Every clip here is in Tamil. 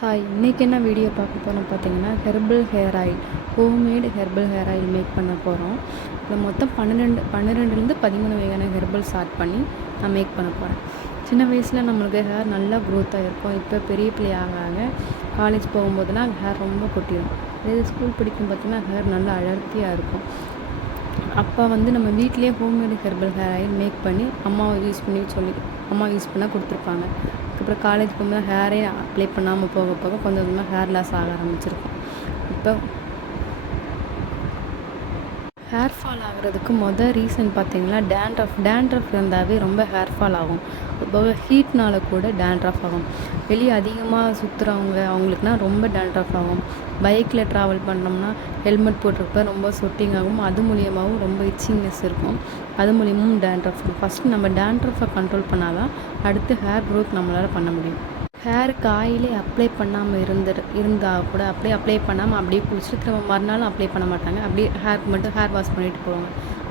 ஹாய், இன்றைக்கி என்ன வீடியோ பார்க்க போகிறோம் பார்த்தீங்கன்னா, herbal hair oil, homemade herbal hair oil make பண்ண போகிறோம். இதில் மொத்தம் 12லேருந்து 13 வகையான ஹெர்பல்ஸ் ஆட் பண்ணி நான் மேக் பண்ண போகிறேன். சின்ன வயசில் நம்மளுக்கு ஹேர் நல்லா க்ரோத்தாக இருக்கும். இப்போ பெரிய பிள்ளை ஆக காலேஜ் போகும்போதுலாம் ஹேர் ரொம்ப கொட்டிடும். இதே ஸ்கூல் படிக்கும் பார்த்தீங்கன்னா ஹேர் நல்லா அடர்த்தியாக இருக்கும். அப்போ நம்ம வீட்டிலே homemade herbal hair oil make பண்ணி அம்மாவை யூஸ் பண்ண கொடுத்துருப்பாங்க. அதுக்கப்புறம் காலேஜ் போகும்போது ஹேரே அப்ளை பண்ணாமல் போக போக கொஞ்சம் கொஞ்சமாக ஹேர் லாஸ் ஆக ஆரம்பிச்சிருக்கும். இப்போ ஹேர் ஃபால் ஆகிறதுக்கு ரீசன் பார்த்தீங்கன்னா டேண்ட்ரஃப் இருந்தாவே ரொம்ப ஹேர் ஃபால் ஆகும். இப்போ ஹீட்னால் கூட டேண்ட்ரஃப் ஆகும். வெளியே அதிகமாக சுற்றுறவங்க அவங்களுக்குனா ரொம்ப டேண்ட்ரஃப் ஆகும். பைக்கில் ட்ராவல் பண்ணோம்னா ஹெல்மெட் போட்டிருப்ப ரொம்ப சொட்டிங் ஆகும். அது மூலியமாகவும் ரொம்ப இச்சிங்னஸ் இருக்கும். அது மூலியமும் டேண்ட்ரஃப். ஃபஸ்ட்டு நம்ம டேண்ட்ரஃபை கண்ட்ரோல் பண்ணால் தான் அடுத்து ஹேர் க்ரோத் நம்மளால் பண்ண முடியும். ஹேருக்கு ஆயிலே அப்ளை பண்ணாமல் இருந்தால் கூட அப்ளை பண்ணாமல் அப்படியே குளிச்சுட்டு திரும்ப மறுநாளும் அப்ளை பண்ண மாட்டாங்க. அப்படியே ஹேருக்கு மட்டும் ஹேர் வாஷ் பண்ணிட்டு போவாங்க.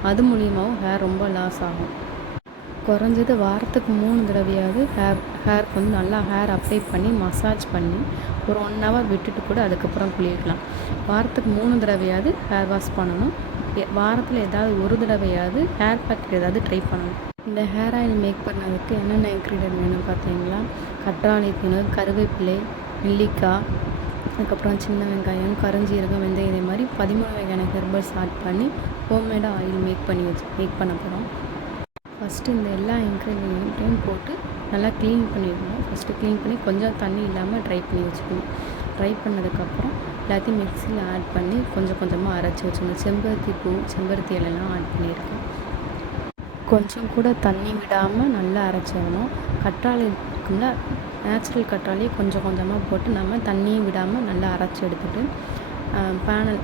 அது மூலியமாகவும் ஹேர் ரொம்ப லாஸ் ஆகும். குறைஞ்சது வாரத்துக்கு 3 தடவையாவது ஹேருக்கு நல்லா ஹேர் அப்ளை பண்ணி மசாஜ் பண்ணி ஒரு 1 ஹவர் விட்டுட்டு கூட அதுக்கப்புறம் குளிக்கலாம். வாரத்துக்கு 3 தடவையாவது ஹேர் வாஷ் பண்ணணும். வாரத்தில் ஏதாவது ஒரு தடவையாவது ஹேர் பேக் ஏதாவது ட்ரை பண்ணணும். இந்த ஹேர் ஆயில் மேக் பண்ணதுக்கு என்னென்ன இன்க்ரீடியன்ட் வேணும் பார்த்தீங்களா? கற்றாழை தூள், கருவேப்பிலை, நெல்லிக்காய், அதுக்கப்புறம் சின்ன வெங்காயம், கருஞ்சீரகம், வெந்தயம், இதே மாதிரி 13 வகையான ஹெர்பல்ஸ் ஆட் பண்ணி ஹோம்மேடாக ஆயில் மேக் பண்ண போகிறோம். ஃபஸ்ட்டு இந்த எல்லா இன்க்ரீடியன்ட்டையும் போட்டு நல்லா க்ளீன் பண்ணிடணும். ஃபஸ்ட்டு க்ளீன் பண்ணி கொஞ்சம் தண்ணி இல்லாமல் ட்ரை பண்ணி வச்சுக்கணும். ட்ரை பண்ணதுக்கப்புறம் எல்லாத்தையும் மிக்சியில் ஆட் பண்ணி கொஞ்சம் கொஞ்சமாக அரைச்சி வச்சுக்கணும். செம்பருத்தி பூ, செம்பருத்தி இலைலாம் ஆட் பண்ணியிருக்கேன். கொஞ்சம் கூட தண்ணி விடாமல் நல்லா அரைச்சிடணும். கற்றாழை இருக்குல்ல, நேச்சுரல் கற்றாழையை கொஞ்சம் கொஞ்சமாக போட்டு நம்ம தண்ணியும் விடாமல் நல்லா அரைச்சி எடுத்துகிட்டு பேனல்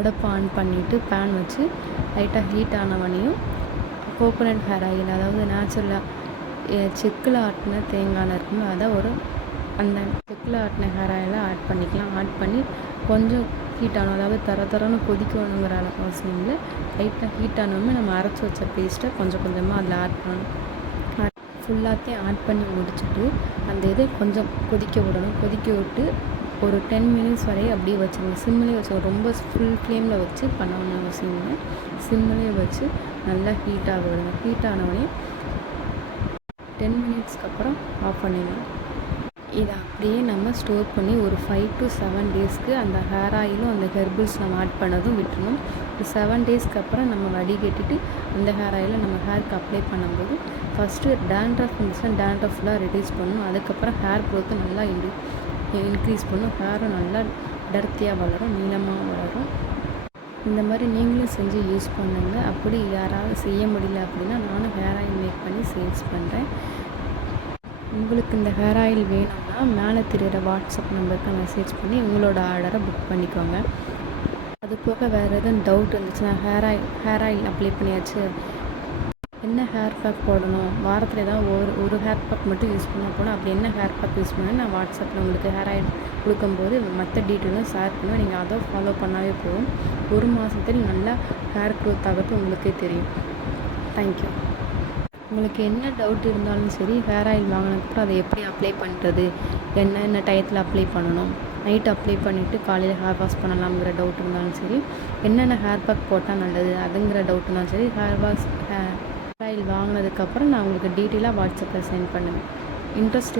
அடுப்பு ஆன் பண்ணிவிட்டு பேன் வச்சு லைட்டாக ஹீட் ஆனவனையும் கோகோனட் ஹேர் ஆயில், அதாவது நேச்சுரலாக செக்கில் ஆட்டின தேங்காய் இருக்குமோ அதை அந்த செக்கில் ஆட்டின ஹேர் ஆயிலை ஆட் பண்ணிக்கலாம். ஆட் பண்ணி கொஞ்சம் ஹீட் ஆனோம், அதாவது தரன்னு கொதிக்கணுங்கிற அவசியம் இல்லை. லைட்டாக ஹீட் ஆனோமே நம்ம அரைச்சி வச்ச பேஸ்ட்டை கொஞ்சம் கொஞ்சமாக அதில் ஆட் பண்ணணும். ஃபுல்லாத்தையும் ஆட் பண்ணி முடிச்சுட்டு அந்த இதை கொஞ்சம் கொதிக்க விடணும். கொதிக்க விட்டு ஒரு 10 மினிட்ஸ் வரையே அப்படியே வச்சுருங்க. சிம்மிலே வச்சுக்கணும். ரொம்ப ஃபுல் ஃப்ளேமில் வச்சு பண்ணணும்னு அவசியம் இல்லை. சிம்மிலே வச்சு நல்லா ஹீட் ஆக விடுங்க. ஹீட் ஆனவொடனே 10 மினிட்ஸ்க்கு அப்புறம் ஆஃப் பண்ணிடலாம். இதை அப்படியே நம்ம ஸ்டோர் பண்ணி ஒரு 5 to 7 டேஸ்க்கு அந்த ஹேர் ஆயிலும் அந்த ஹெர்பல்ஸ் நம்ம ஆட் பண்ணதும் விட்டுருணும். ஒரு 7 டேஸ்க்கு அப்புறம் நம்ம வடிகட்டிட்டு அந்த ஹேர் ஆயிலை நம்ம ஹேருக்கு அப்ளை பண்ணும்போது ஃபஸ்ட்டு டேண்ட்ரஃப் இருந்துச்சுன்னா டேண்ட்ரஃப்லாம் ரெடியூஸ் பண்ணணும். அதுக்கப்புறம் ஹேர் க்ரோத்து நல்லா இன்க்ரீஸ் பண்ணும். ஹேரும் நல்லா அடர்த்தியாக வளரும், நீளமாக வளரும். இந்த மாதிரி நீங்களும் செஞ்சு யூஸ் பண்ணுங்க. அப்படி யாராவது செய்ய முடியல அப்படின்னா நானும் ஹேர் ஆயில் மேக் பண்ணி சேல்ஸ் பண்ணுறேன். உங்களுக்கு இந்த ஹேர் ஆயில் வேணும்னா மேலே தெரிகிற வாட்ஸ்அப் நம்பருக்கு மெசேஜ் பண்ணி உங்களோட ஆர்டரை புக் பண்ணிக்கோங்க. அது போக வேறு எதுவும் டவுட் இருந்துச்சுன்னா ஹேர் ஆயில் அப்ளை பண்ணியாச்சு, என்ன ஹேர் பேக் போடணும், வாரத்தில் ஏதாவது ஒரு ஹேர் பேக் மட்டும் யூஸ் பண்ணால் போனால் அப்படி என்ன ஹேர் பேக் யூஸ் பண்ணணும் நான் வாட்ஸ்அப்பில் உங்களுக்கு ஹேர் ஆயில் கொடுக்கும்போது மற்ற டீட்டெயிலும் ஷேர் பண்ணுவேன். நீங்கள் அதை ஃபாலோ பண்ணாவே போதும். 1 மாதத்தில் நல்லா ஹேர் க்ரோத் ஆகிறது உங்களுக்கே தெரியும். தேங்க்யூ. உங்களுக்கு என்ன டவுட் இருந்தாலும் சரி, ஹேர் ஆயில் வாங்கினதுக்கப்புறம் அதை எப்படி அப்ளை பண்ணுறது, என்ன டயத்தில் அப்ளை பண்ணணும், நைட்டு அப்ளை பண்ணிவிட்டு காலையில் ஹேர் வாஷ் பண்ணலாம்ங்கிற டவுட் இருந்தாலும் சரி, என்னென்ன ஹேர் பேக் போட்டால் நல்லது அதுங்கிற டவுட் இருந்தாலும் சரி, ஹேர் ஆயில் வாங்கினதுக்கப்புறம் நான் உங்களுக்கு டீட்டெயிலாக வாட்ஸ்அப்பில் சென்ட் பண்ணுவேன். இன்ட்ரெஸ்ட்